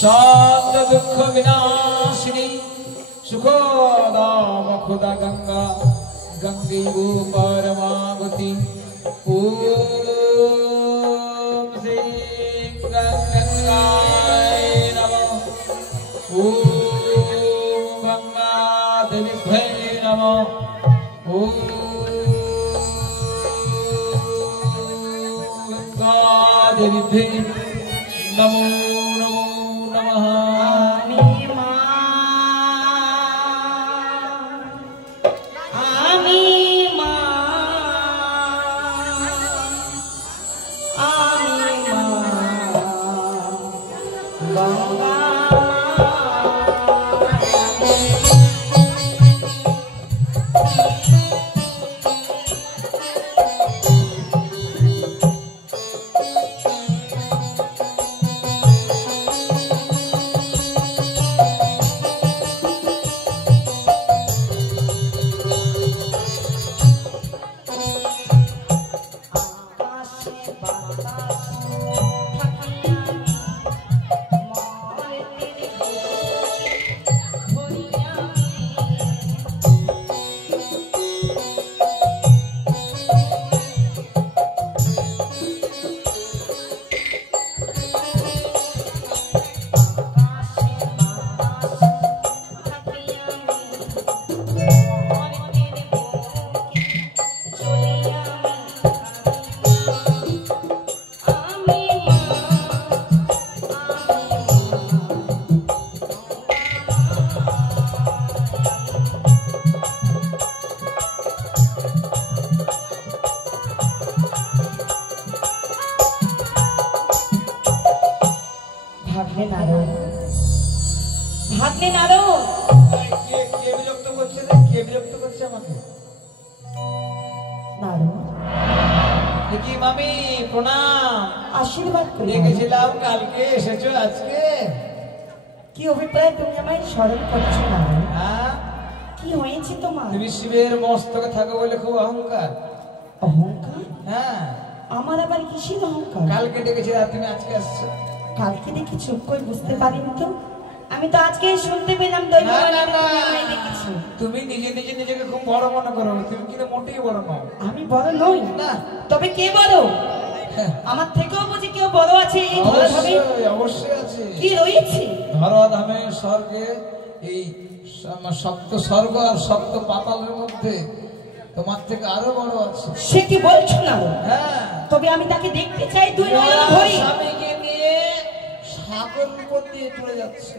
शांत दुख विनाशिनी सुखदाम खुदा गंगा गंगे गो परमावती ओम श्री गंगाय नमः ओम गंगा देवी नमः ओम गंगा देवी नमो नमो नमः शिवेर मस्तके थाको बोले खूब अहंकार अहंकार हाँ আমার আবার কিসের অহংকার কালকে ডেকেছি আর তুমি আজকে আসছো কালকে দেখেছো কই বুঝতে পারিনি তো আমি তো আজকে শুনতে পেলাম দৈববাণী আমায় দেখেছো তুমি নিজে নিজে নিজেকে খুব বড় মনে করো তুমি কিন্তু মোটেই বড় নও আমি বড় নই না তবে কে বড় আমার থেকেও বুঝি কেউ বড় আছে এই ধরাধামে অবশ্যই আছে কি রয়েছে ধরাধামে স্বর্গে এই সপ্ত স্বর্গ আর সপ্ত পাতালের মধ্যে তোমার থেকে আরো বড় আছে সে কি বলছো না হ্যাঁ তবে আমি তাকে দেখতে চাই দুই নয়ন ভরে স্বামীকে নিয়ে সাগরের উপর দিয়ে চলে যাচ্ছে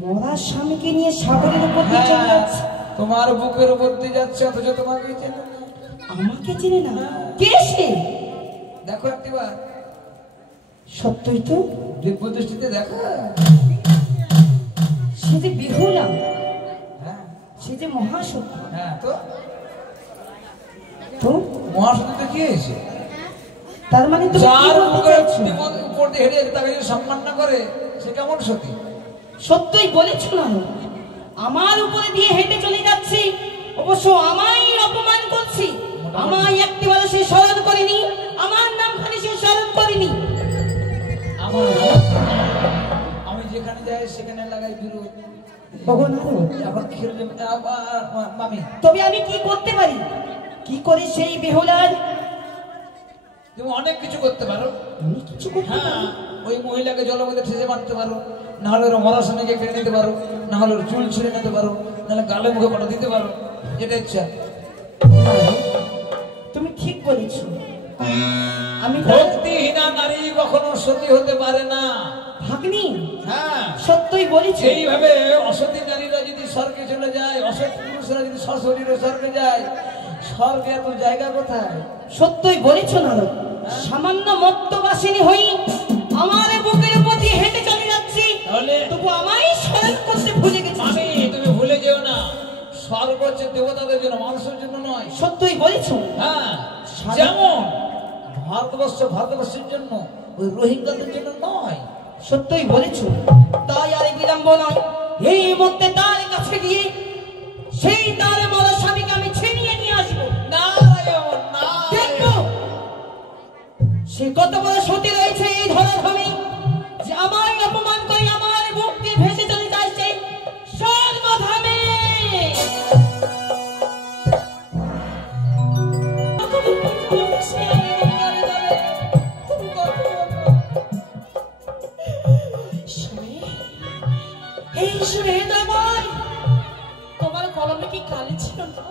মোরা স্বামীকে নিয়ে সাগরের উপর দিয়ে চলে যাচ্ছে তোমার বুকের উপর দিয়ে যাচ্ছে অথচ তোমাকে চেনে না আমাকে চেনে না কে সে দেখো একবার সত্যই তো দিব্য দৃষ্টিতে দেখো সে যে বিহুলা হ্যাঁ সে যে মহাসত্য হ্যাঁ তো তো মহাসত্য কি হয়েছে তার মানে তুমি যার কি বলতে চাইছো উপর দিয়ে হেঁটে তাকে যদি সম্মান না করে সে কেমন সতী সত্যই বলেছো না আমার উপরে দিয়ে হেঁটে চলে যাচ্ছি অবশ্য আমায় অপমান করছি আমায় একটিবারও সে স্মরণ করেনি আমার নাম খালি সে স্মরণ করেনি আমি যেখানে যাই সেখানে লাগাই বিরোধ এখন খেললে মামি তবে আমি কি করতে পারি কি করে সেই বেহুলার তুমি অনেক কিছু করতে পারো আমি কিছু করতে হ্যাঁ ওই মহিলাকে জলের মধ্যে ঠেসে মারতে পারো না হলে ওর মরার স্বামীকে কেড়ে নিতে পারো না হলে ওর চুল ছিঁড়ে নিতে পারো নাহলে গালে মুখে পাঠা দিতে পারো যেটা ইচ্ছা তুমি ঠিক বলেছো আমি ভক্তিহীনা নারী কখনো সতী হতে পারে না ভাগ্নি হ্যাঁ সত্যই বলেছি এইভাবে অসতী নারীরা যদি স্বর্গে চলে যায় অসৎ পুরুষরা যদি সশরীরে স্বর্গে যায় স্বর্গে এত জায়গা কোথায় সত্যই বলেছো না সামান্য মত্তবাসিনী হই আমার বুকের উপর দিয়ে হেঁটে চলে যাচ্ছি তাহলে তবু আমায় স্মরণ করতে ভুলে গেছি আমি তুমি ভুলে যেও না স্বর্গ হচ্ছে দেবতাদের জন্য মানুষের জন্য নয় সত্যই বলেছো হ্যাঁ যেমন ভারতবর্ষের জন্য ওই রোহিঙ্গাদের জন্য নয় সত্যই বলেছো তাই আর বিলম্ব নয় এই মুহূর্তে তার কাছে গিয়ে সেই তার মরা স্বামীকে আমি ছিনিয়ে নিয়ে আসবো দেখবো সে কত বড় সতী রয়েছে এই ধরাধামে যে আমায় অপমান করে আমার বুক হে ঈশ্বর, হে দয়াময়, তোমার কলমে কি কালি ছিল না?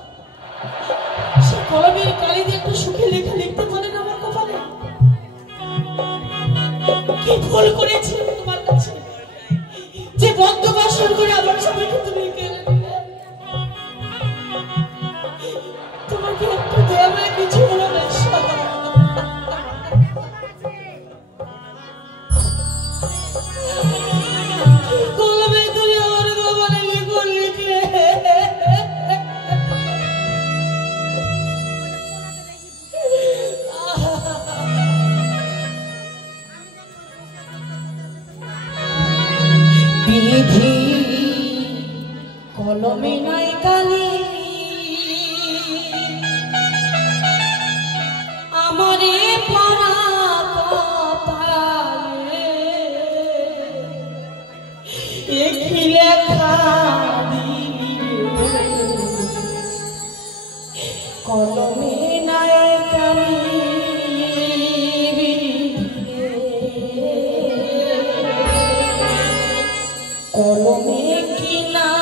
সে কলমের কালি দিয়ে একটু সুখে লেখা লিখতে পারে না আমার কপালে? কি ভুল করেছি তোমার কাছে যে বদ্ধ বাসন করে আমার স্বামীকে তুমি কেড়ে নিলে? তোমার কি একটু দয়া বলে কিছু হলো না? কলমে তুমি আমার কপালে লিখে লিখলে। বিধি কলমে নাই কালি, আমারে পরা কপালে একই লেখা দিলে। কলমে নাই কালি, কলমে কি নাই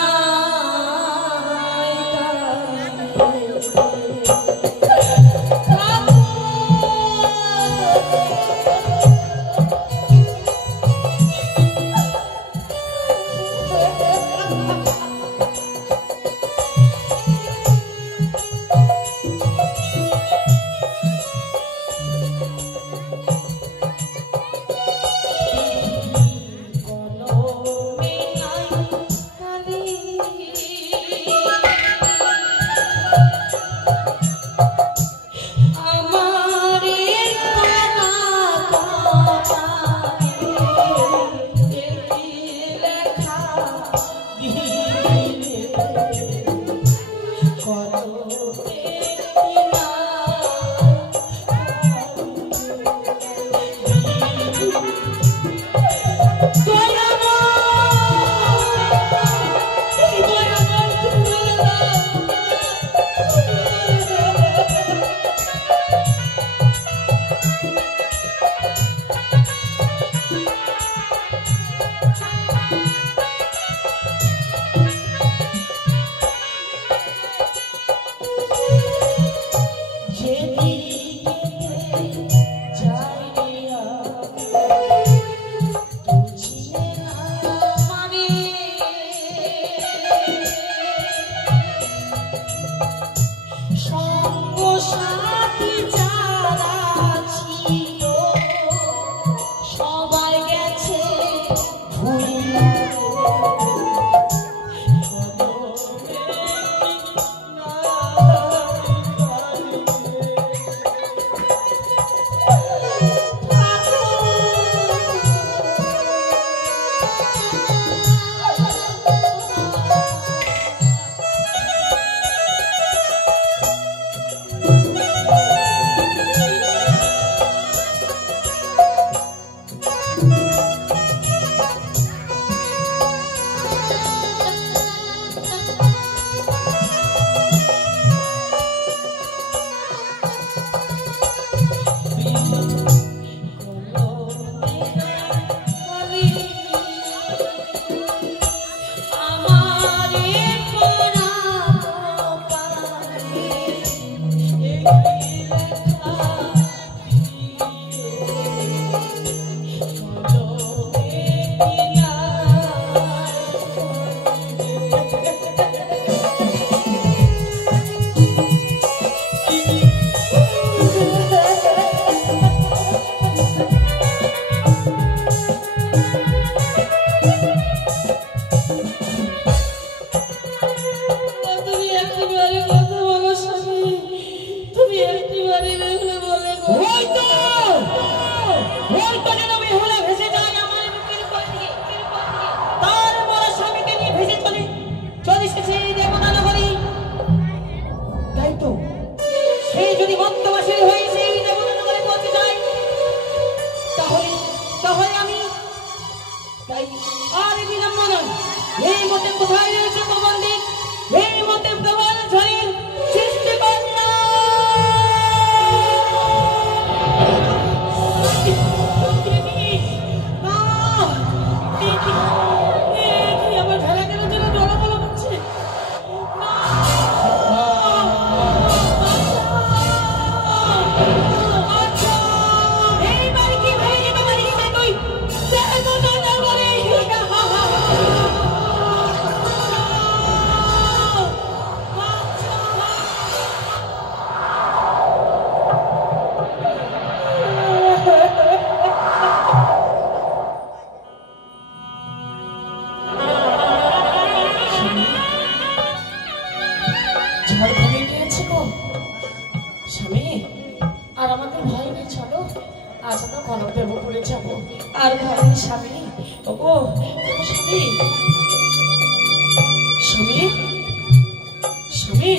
ওগো স্বামী স্বামী স্বামী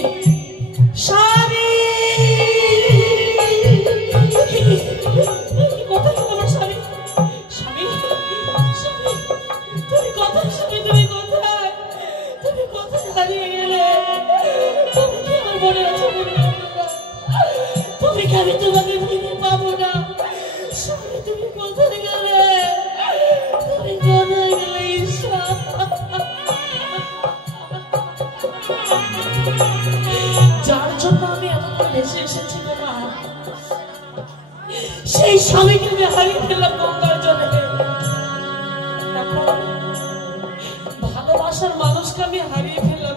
স্বামী কোথায় আমার স্বামী স্বামী স্বামী তুমি কোথায় স্বামী তুমি কোথায় হারিয়ে গেলে তুমি কি আমার মনে আছো তুমি কেন তোমাকে ফিরে পাবো না স্বামী তুমি কোথায় গেলে তুমি কোথায় গেলে ঈশা যার জন্য আমি এতদিন ভেসে এসেছি তোমার সেই স্বামীকে আমি হারিয়ে ফেললাম গঙ্গার জলে ভালোবাসার মানুষকে আমি হারিয়ে ফেললাম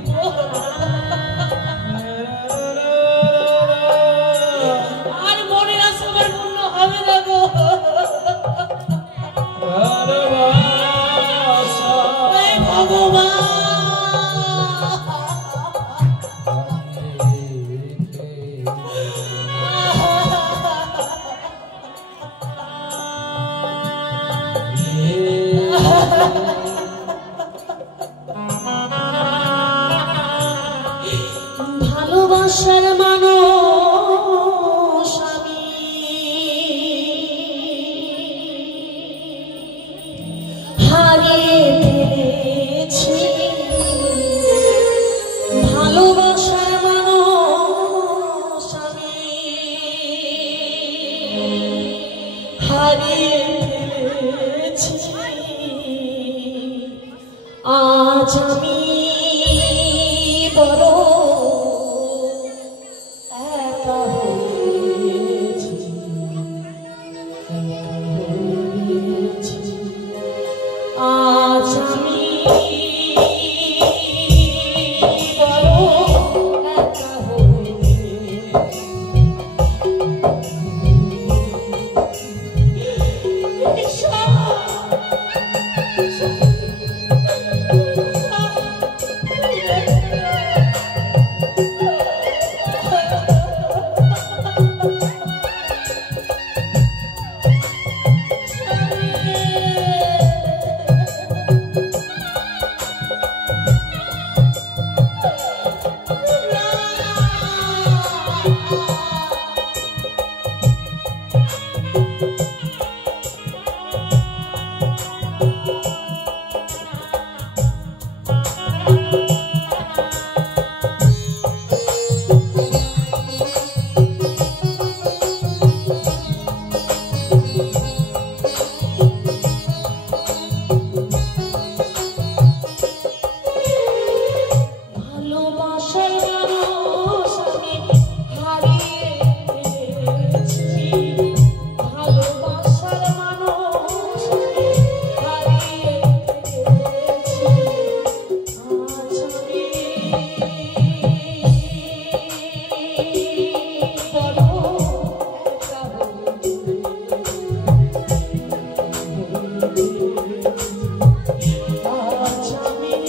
আর মনের আশা আমার পূর্ণ হবে না গো ভগবান ভালোবাসার মানুষ আমি হারিয়ে ফেলেছি ভালোবাসার মানুষ আমি হারিয়ে ফেলেছি আজ আমি বড় আজ আমি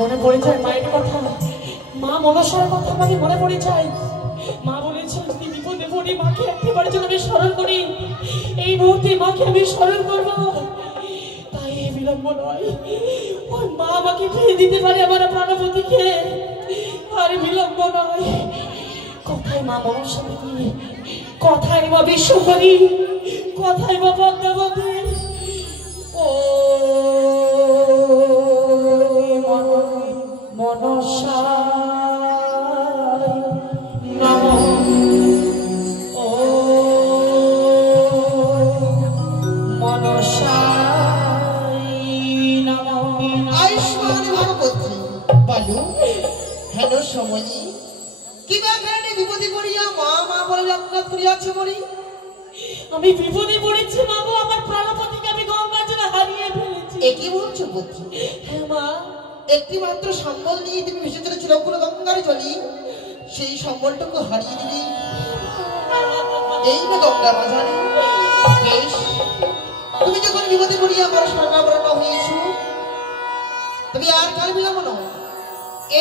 মনে পড়ে যায় মায়ের কথা, মা মনসার কথা আমাকে মনে পড়ে যায়। মা বলেছেন যদি বিপদে পড়ি মাকে একবার যেন আমি স্মরণ করি, এই মুহূর্তে মাকে আমি স্মরণ করবো। তাই বিলম্ব নয়, ওই মা আমাকে ফিরে দিতে পারে আমার প্রাণপতিকে, আর বিলম্ব নয়। কথায় মা মনসা দেবী, কথায় মা বিশ্বকরী, কথায় মা পদ্মাবতী। ও মনসায় নমঃ, ও মনসায় নমঃ। আয়ুষ্মান ভগবতী বলো, হেন সময়ে কিবা কারণে বিপদে পড়িয়া মা মা বলে আপনার করিয়াছে মরি? আমি বিপদে পড়েছি মা গো, আমার প্রাণপতিকে আমি গঙ্গার জলে হারিয়ে ফেলেছি। একই বলছো পুত্র? হ্যাঁ মা। একটি মাত্র সম্বল নিয়ে তুমি ভেসে চলেছিল পুরো গঙ্গার জলে, সেই সম্বলটুকু হারিয়ে দিলি এই না গঙ্গা বাজারে। বেশ, তুমি যখন বিপদে পড়িয়া আমার স্বর্ণাবরণ হয়েছ, তুমি আর কাল বিলম্ব নয়,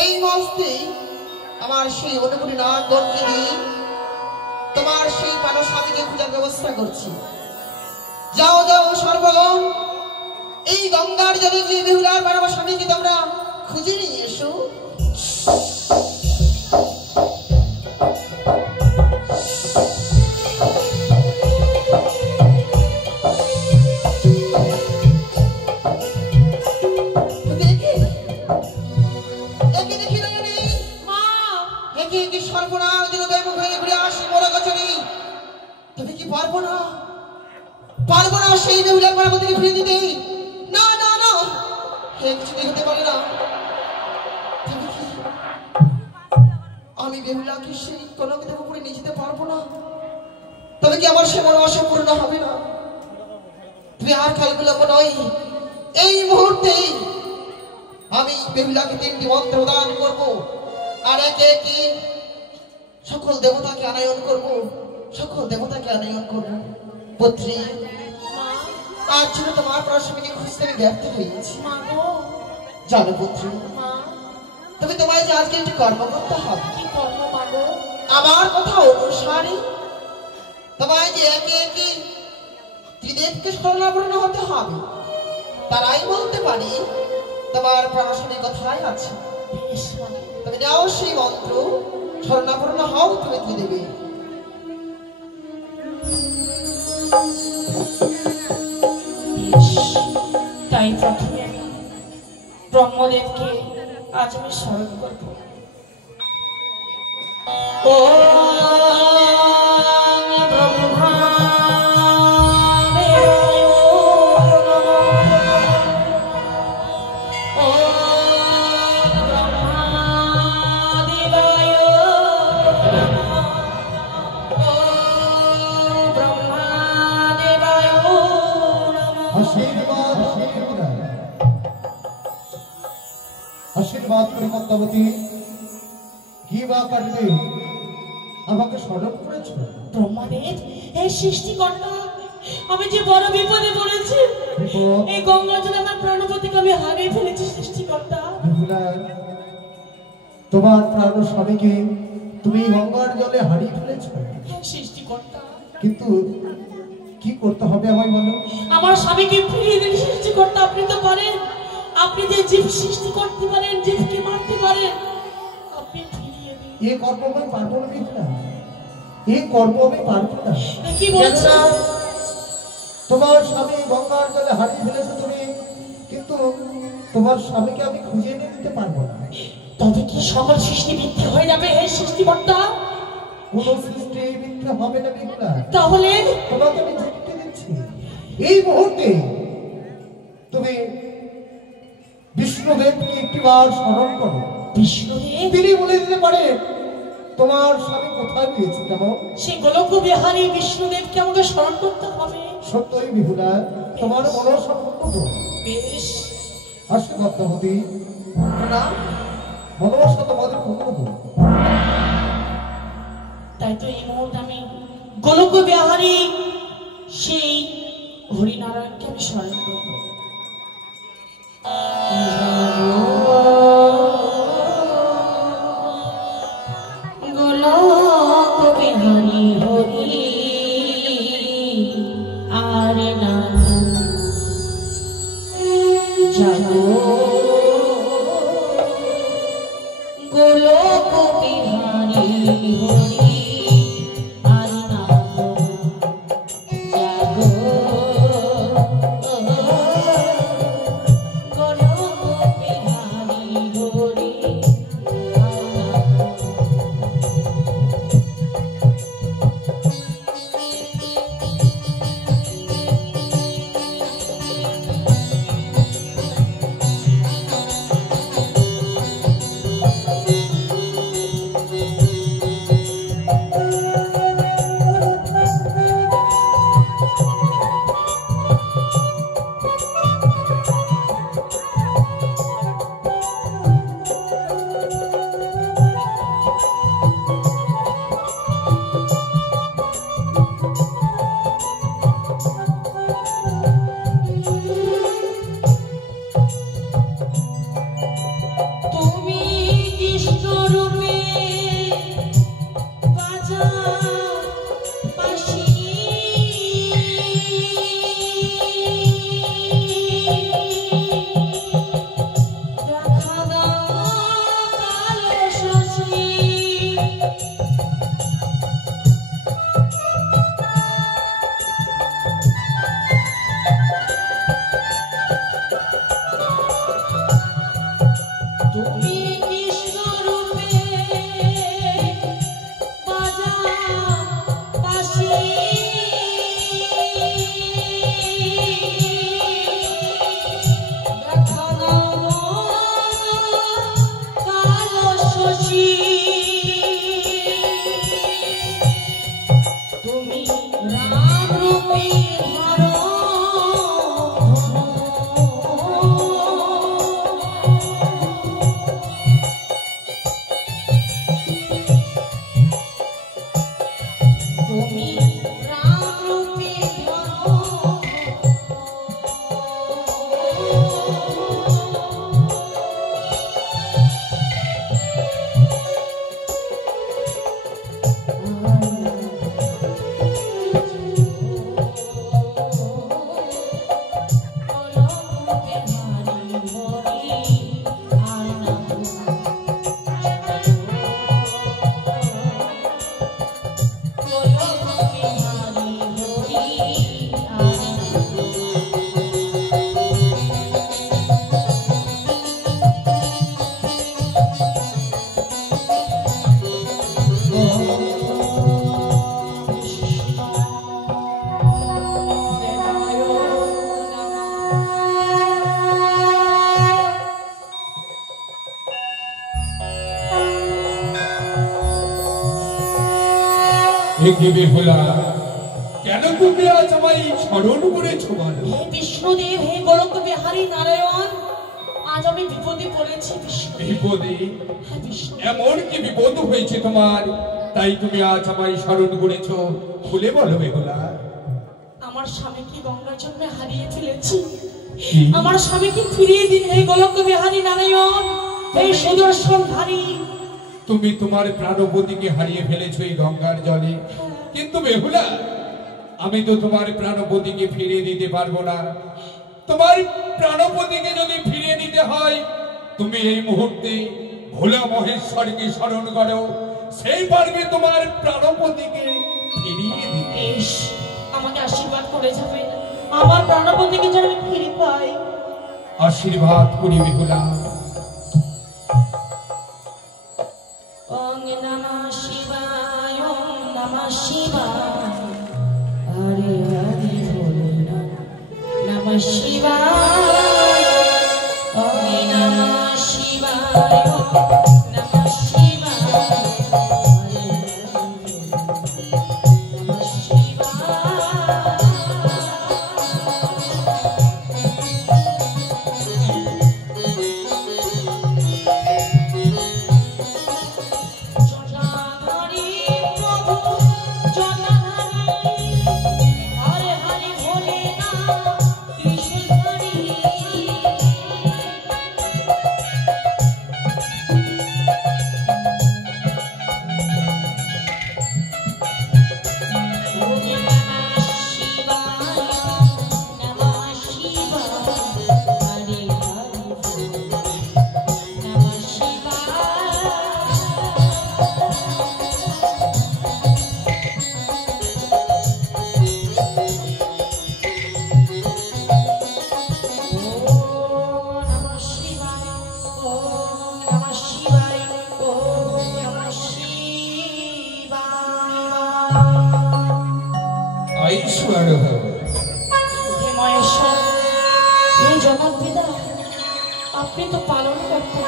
এই মস্তে আমার সেই অনুকূলে না গর্জে দিয়ে তোমার সেই পানো স্বামীকে খোঁজার ব্যবস্থা করছি। যাও যাও সর্বগণ, এই গঙ্গার জলে গিয়ে বেহুলার পানো স্বামীকে তোমরা খুঁজে নিয়ে এসো। পারবো না সেই বেহুলার পার্বতীকে ফিরে দিতে। না না না, কিছুতেই হতে পারে না। আমি বেহুলাকে সেই কনকের উপরে নিয়ে যেতে পারবো না, তবে কি আমার সে মন অসম্পূর্ণ হবে না? তুমি আর কাল বিলম্ব নয়, এই মুহূর্তে আমি বেহুলাকে 3টি মন্ত্র দান করবো, আর একে একে সকল দেবতাকে আনয়ন করবো, সকল দেবতাকে আনয়ন করবো। পুত্রী, আজ ছিল তোমার পড়াশোনাকে খুঁজতে আমি ব্যর্থ হয়েছি। জানো পুত্রী, তবে তোমায় যে আজকে একটি কর্ম করতে হবে। আমার কথা অনুসারে তোমায় যে একে একে ত্রিদেবকে স্মরণাপন্ন হতে হবে, তারাই বলতে পারি তোমার পড়াশোনার কথাই আছে। তবে নাও সেই মন্ত্র, স্মরণাপন্ন হও তুমি ত্রিদেবী। তাই প্রথমে ব্রহ্মদেবকে আজ আমি স্মরণ করব। ও ব্রহ্মা आशीर्वाद करी पद्मावती, घी বা কাটবে আমাকে স্মরণ করেছো? ব্রহ্মাদেব, এই সৃষ্টিকর্তা, আমি যে বড় বিপদে পড়েছি। এই গঙ্গা জলে আমার প্রাণপতিকে আমি হারিয়ে ফেলেছি সৃষ্টিকর্তা। তোমার প্রাণ স্বামীকে তুমি গঙ্গার জলে হারিয়ে ফেলেছো সৃষ্টিকর্তা, কিন্তু কি করতে হবে আমায় বলো? আমার স্বামীকে ফিরিয়ে দিন সৃষ্টিকর্তা। আপনি তো পারেন, আপনি যে জীব সৃষ্টি করতে পারেন, জীবকে মারতে পারেন, আপনি ফিরিয়ে দিন। এই কর্ম আমি পারবো না, এই কর্ম আমি পারবো না। কি বলছেন? তোমার স্বামী গঙ্গার জলে হারিয়ে ফেলেছো তুমি, কিন্তু তোমার স্বামীকে আমি খুঁজে এনে দিতে পারবো না। তবে কি সকল সৃষ্টি মিথ্যে হয়ে যাবে হে সৃষ্টিকর্তা? কোন সৃষ্টি মিথ্যে হবে না বিপ্লা। তাহলে তোমাকে আমি যুক্তি দিচ্ছি, এই মুহূর্তে তুমি বিষ্ণুদেবকে একটিবার স্মরণ করো। বিষ্ণুদেব? তিনি বলে দিতে পারে তোমার স্বামী কোথায় গিয়েছে। কেমন? সেই গোলক বিহারী বিষ্ণুদেবকে আমাকে স্মরণ করতে হবে। সত্যই বিহুলা, তোমার মনসা পূর্ণ করো। বেশ, আসে ভক্তমতী, না মনসা তোমাদের পূর্ণ করো। তাই তো এই মুহূর্তে আমি গোলক বিহারী সেই হরিনারায়ণকে আমি স্মরণ করব। গোলক বিহারী হরি আর না জাগো, গোলক বিহারী হরি আর না জাগো, গোলক বিহারী হরি আর না। তুমি কৃষ্ণরূপে বাজাও বাঁশি, দেখা দাও কালো শশী, তুমি কৃষ্ণরূপে বাজাও বাঁশি, দেখা দাও কালো শশী, তুমি রাম রূপে ধরো তুমি রাম রূপে ধরো, কেন তুমি আজ আমায় স্মরণ করেছো বলো? হে বিষ্ণুদেব, হে গোলক বিহারী নারায়ণ, আজ আমি বিপদে পড়েছি বিষ্ণু। বিপদে? হ্যাঁ বিষ্ণু। এমন কি বিপদ হয়েছে তোমার, তাই তুমি আজ আমায় স্মরণ করেছো? খুলে বলো বেহুলা। আমার স্বামীকে গঙ্গার জন্মে হারিয়ে ফেলেছি। আমার স্বামীকে ফিরিয়ে দিন হে গোলক বিহারী নারায়ণ, এই সুদর্শনধারী। তুমি তোমার প্রাণপতিকে হারিয়ে ফেলেছো এই গঙ্গার জলে, কিন্তু বেহুলা আমি তো তোমার প্রাণপতিকে ফিরিয়ে দিতে পারবো না। তোমার প্রাণপতিকে যদি ফিরিয়ে দিতে হয়, তুমি এই মুহূর্তে ভোলা মহেশ্বরকে স্মরণ করো, সেই পারবে তোমার প্রাণপতিকে ফিরিয়ে দিতে। বেশ, আমাকে আশীর্বাদ করে যাবে, আমার প্রাণপতিকে যেন আমি ফিরে পাই। আশীর্বাদ করি বেহুলা। ওং নমঃ শিবায়, ওং নমঃ শিবায়, হরে হরে ভোলে নমঃ শিবায়, ওং নমঃ শিবায়, নমঃ শিবায়, হরে হরে নমঃ শিবায়। জটাধারী প্রভু জটাধারী, হরে হরে ভোলে না ত্রিশূলধারী। ওম নমঃ শিবায়, নমঃ শিবায়, হরে হরে ভোলে নমঃ শিবায়। ওম নমঃ শিবায়, ওম নমঃ শিবায়, ওম নমঃ শিবায়। ঐশ্বর ভব। হে মহেশ্বর, হে জগৎপিতা, আপনি তো পালন করতে,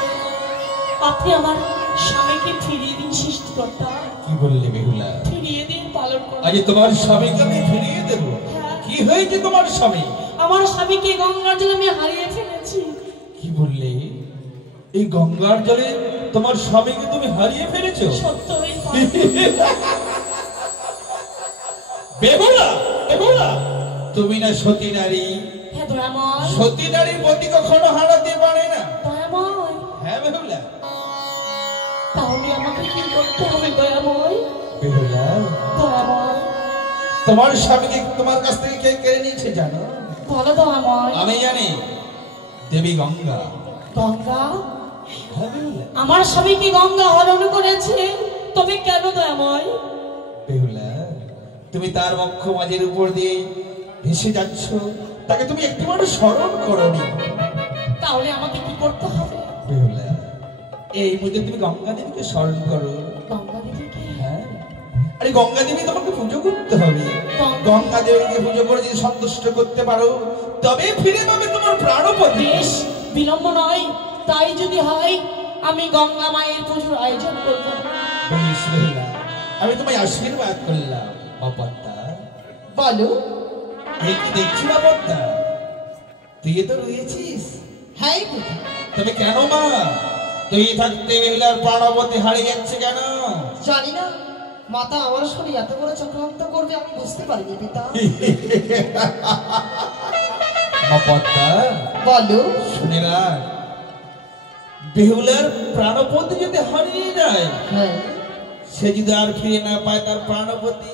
আপনি আমার স্বামীকে ফিরিয়ে দিন সৃষ্টিকর্তা, কি বললে বেহুলা? ফিরিয়ে দিন পালন করতে। আজ তোমার স্বামীকে আমি ফিরিয়ে দেব? কি হয়েছে তোমার স্বামী? আমার স্বামীকে গঙ্গার জলে আমি হারিয়ে ফেলেছি। কি বললে? এই গঙ্গার জলে তোমার স্বামীকে তুমি হারিয়ে ফেলেছো? সত্যই বেহুলা, বেহুলা, তুমি না সতী নারী? হে দয়াময়, সতী নারীর পতি কখনো হারাতে পারে না। দয়াময়, হ্যাঁ বেহুলা। তাহলে আমাকে কি করতে হবে দয়াময়? বেহুলা, দয়াময়, তোমার স্বামীকে তোমার কাছ থেকে কে কেড়ে নিয়েছে জানো? বলো দয়াময়। আমি জানি, দেবী গঙ্গা। গঙ্গা? হ্যাঁ বেহুলা। আমার স্বামীকে গঙ্গা হরণ করেছে, তবে কেন দয়াময়? বেহুলা, তুমি তার বক্ষ মাঝের উপর দিয়ে ভেসে যাচ্ছ, তাকে তুমি একটিবারও স্মরণ করনি। তাহলে আমাকে কি করতে হবে? বেহুলা, এই মধ্যে তুমি গঙ্গা দেবীকে স্মরণ করো। গঙ্গা দেবীকে? হ্যাঁ, আরে গঙ্গা দেবী তোমাকে পুজো করতে হবে। গঙ্গা দেবীকে পুজো করে যদি সন্তুষ্ট করতে পারো, তবে ফিরে পাবে তোমার প্রাণপতি। বেশ, বিলম্ব নয়, তাই যদি হয় আমি গঙ্গা মায়ের পুজোর আয়োজন করব। বেশ বেহুলা, আমি তোমায় আশীর্বাদ করলাম। বাপত্তা, বলো। এই কি দেখছি বাপত্তা? তুই তো রয়েছিস। হ্যাঁ পিতা। তবে কেন মা তুই থাকতে বেহুলার প্রাণপতি হারিয়ে যাচ্ছে কেন? জানি না, মাতা আমার শরীর এত বড় চক্রান্ত করবে আমি বুঝতে পারিনি পিতা। বাপত্তা, বলো। শুনে রাখ, বেহুলার প্রাণপতি যদি হারিয়ে যায়, হ্যাঁ, সে যদি আর ফিরে না পায় তার প্রাণপতি,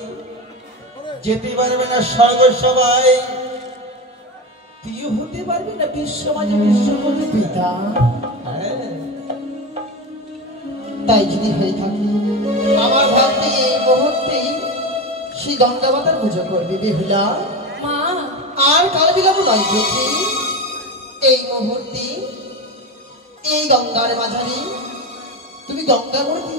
যেতে পারবে না স্বর্গ সবাই, তুই হতে পারবি না বিশ্ব মাঝে বিশ্বপতি পিতা। হ্যাঁ, তাই যদি হয়ে থাকে আমার ভাবতে এই মুহূর্তেই শ্রী গঙ্গা মাতার পুজো করবে বেহুলা। মা, আর কাল বিলম্ব নয় পুত্রী, এই মুহূর্তে এই গঙ্গার মাঝারি তুমি গঙ্গা মূর্তি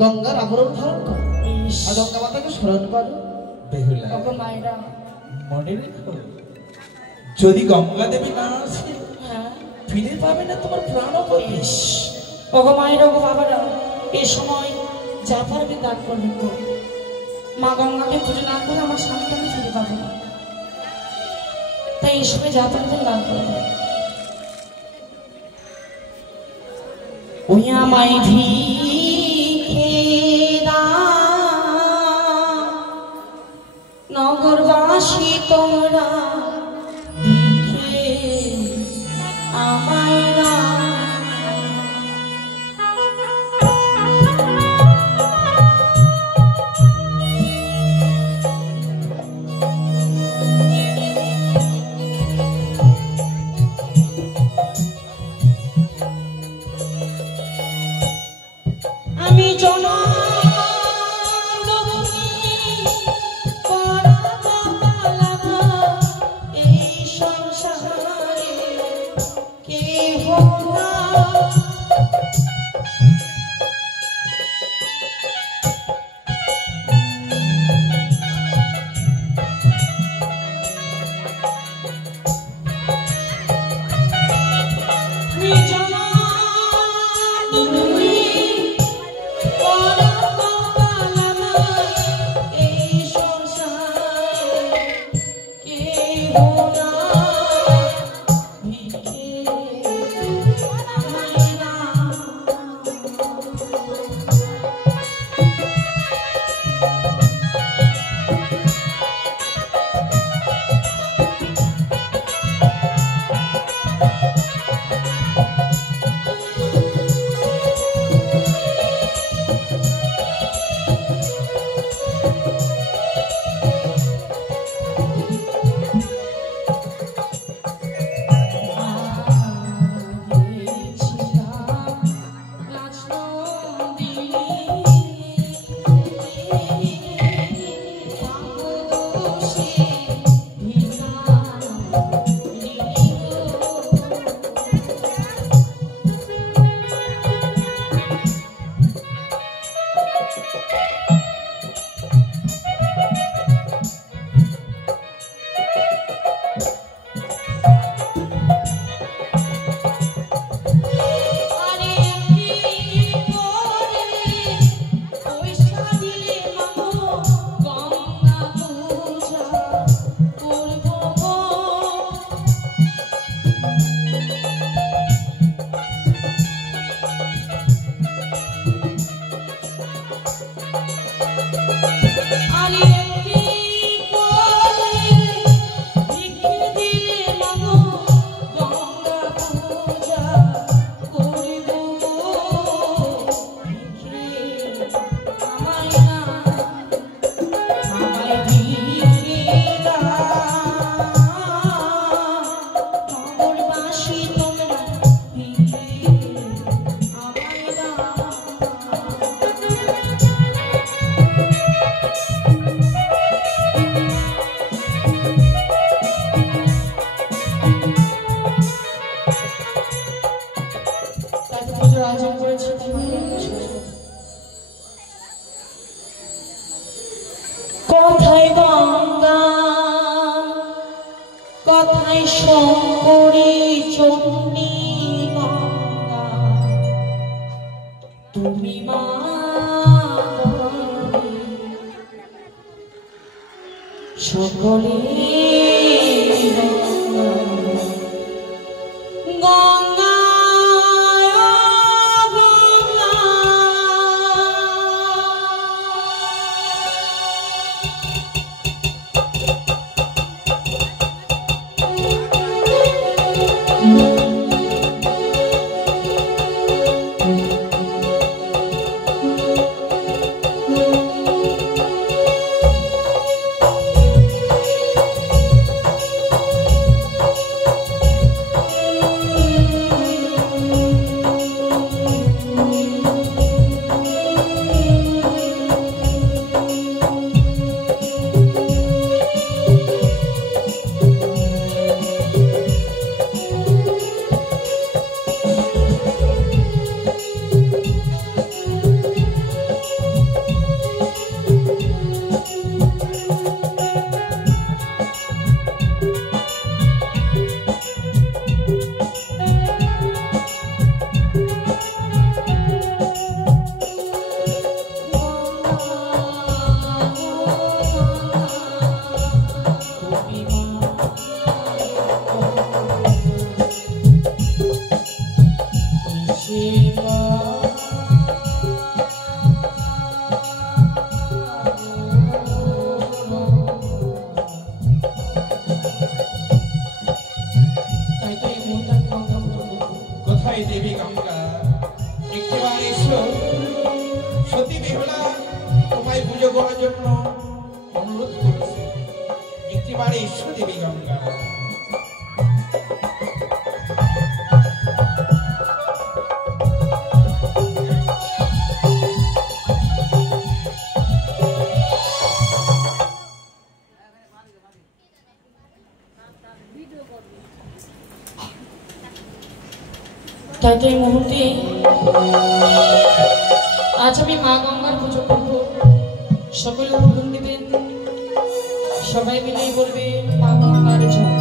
গঙ্গার আবরণ ধারণ করো ইস, আর গঙ্গা মাতাকে স্মরণ করো। বেহুলা ওগো মায়েরা, মনে রেখো, যদি গঙ্গা দেবী না আসে হ্যাঁ, ফিরে পাবে না তোমার প্রাণপতি। ইস, ওগো মায়েরা, ওগো বাবারা, এই সময় যা পারবে দান করবেন গো। মা গঙ্গাকে পুজো না করে আমার স্বামীকে আমি ফিরে পাবো না, তাই এই সময় যা পারবেন দান করবেন। ওই আমায় ভিখে দাও নগরবাসী তোমরা ভিখে আমায় দাও। আমি জনমভূমি পরাবলাভা এই সংসারে কেহ না। কথায় গঙ্গা কথায় শঙ্করী চণ্ডী গঙ্গা তুমি মা সকলে গঙ্গা সতী বেহুলা তোমায় পুজো করার জন্য অনুরোধ করছে, একটিবারে এসো দেবী গঙ্গা। তাই তো এই মুহূর্তে আজ আমি মা গঙ্গার পুজো করব। সকলে বলুন দিবেন, সবাই মিলেই বলবে মা গঙ্গার জয়।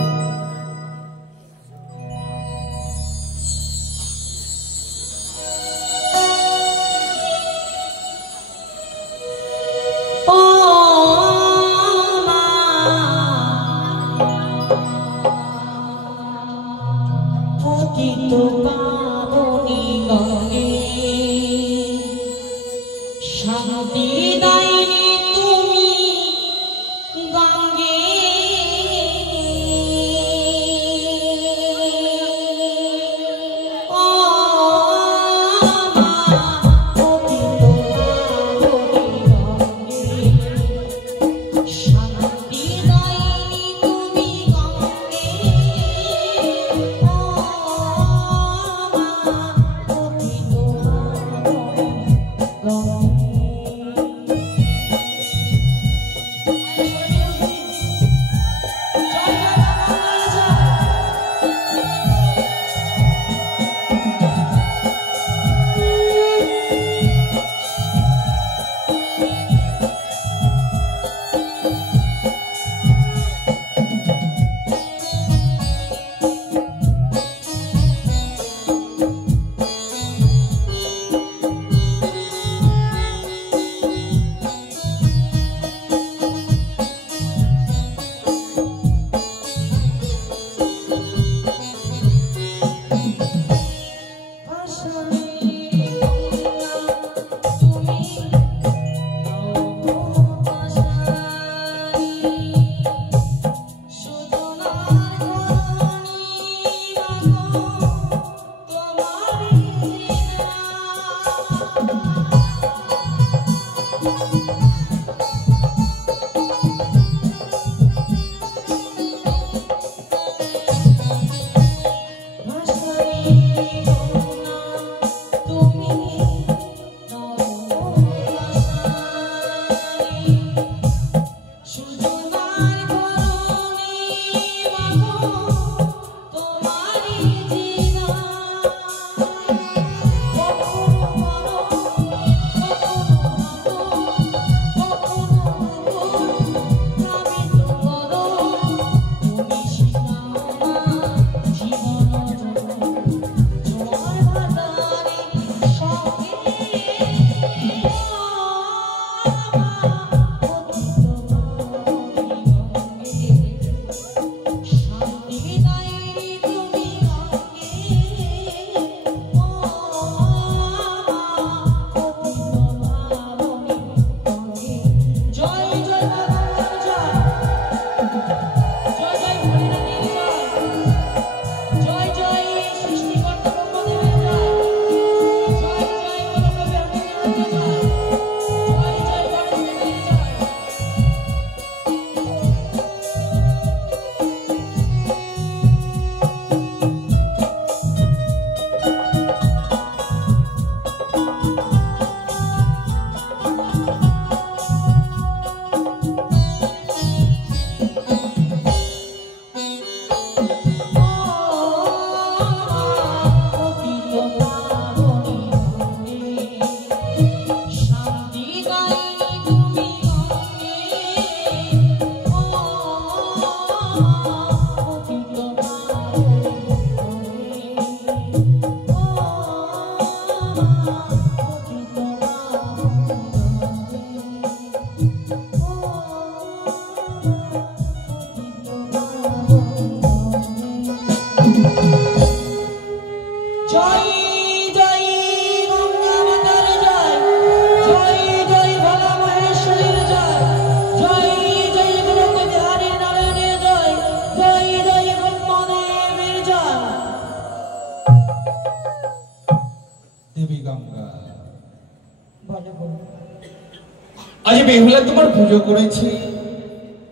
আজ বেহুলা তোমার পুজো করেছি,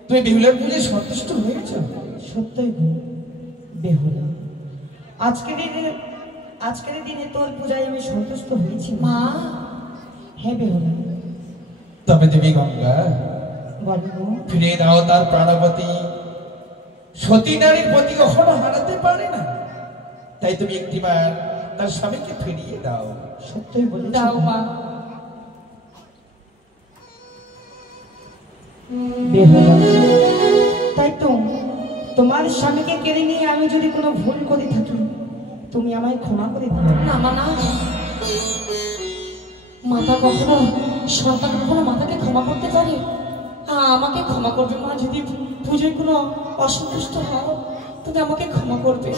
তুমি বেহুলার পুজোয় সন্তুষ্ট হয়েছ? সত্যই গো বেহুলা, আজকের দিনে তোর পূজায় আমি সন্তুষ্ট হয়েছি মা। হ্যাঁ বেহুলা। তবে দেবী গঙ্গা, বলো ফিরে দাও তার প্রাণপতি। সতী নারীর পতি কখনো হারাতে পারে না, তাই তুমি একটিবার তার স্বামীকে ফিরিয়ে দাও। সত্যই বলে দাও মা। বেহুলা, তাই তো তোমার স্বামীকে কেড়ে নিয়ে আমি যদি কোনো ভুল করে থাকি তুমি আমায় ক্ষমা করে দিও। না মা না, মাতা কখনো সন্তান কখনো মাতাকে ক্ষমা করতে পারে? আমাকে ক্ষমা করবে মা, যদি পুজোয় কোনো অসন্তুষ্ট হও তুমি আমাকে ক্ষমা করবে।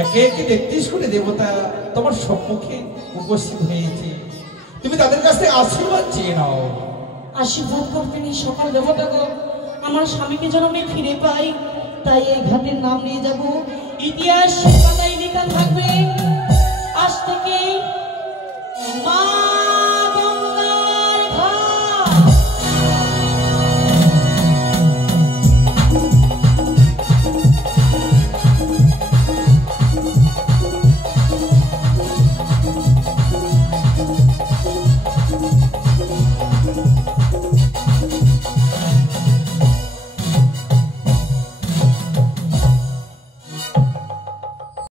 একে একে 33 কোটি দেবতা তোমার সম্মুখে উপস্থিত হয়েছে, তুমি তাদের কাছ থেকে আশীর্বাদ চেয়ে নাও। আশীর্বাদ করবেন এই সকল দেবতাগণ, আমার স্বামীকে যেন আমি ফিরে পাই। তাই এই ঘাটের নাম নিয়ে যাব, ইতিহাস পাতায় লেখা থাকবে আজ থেকে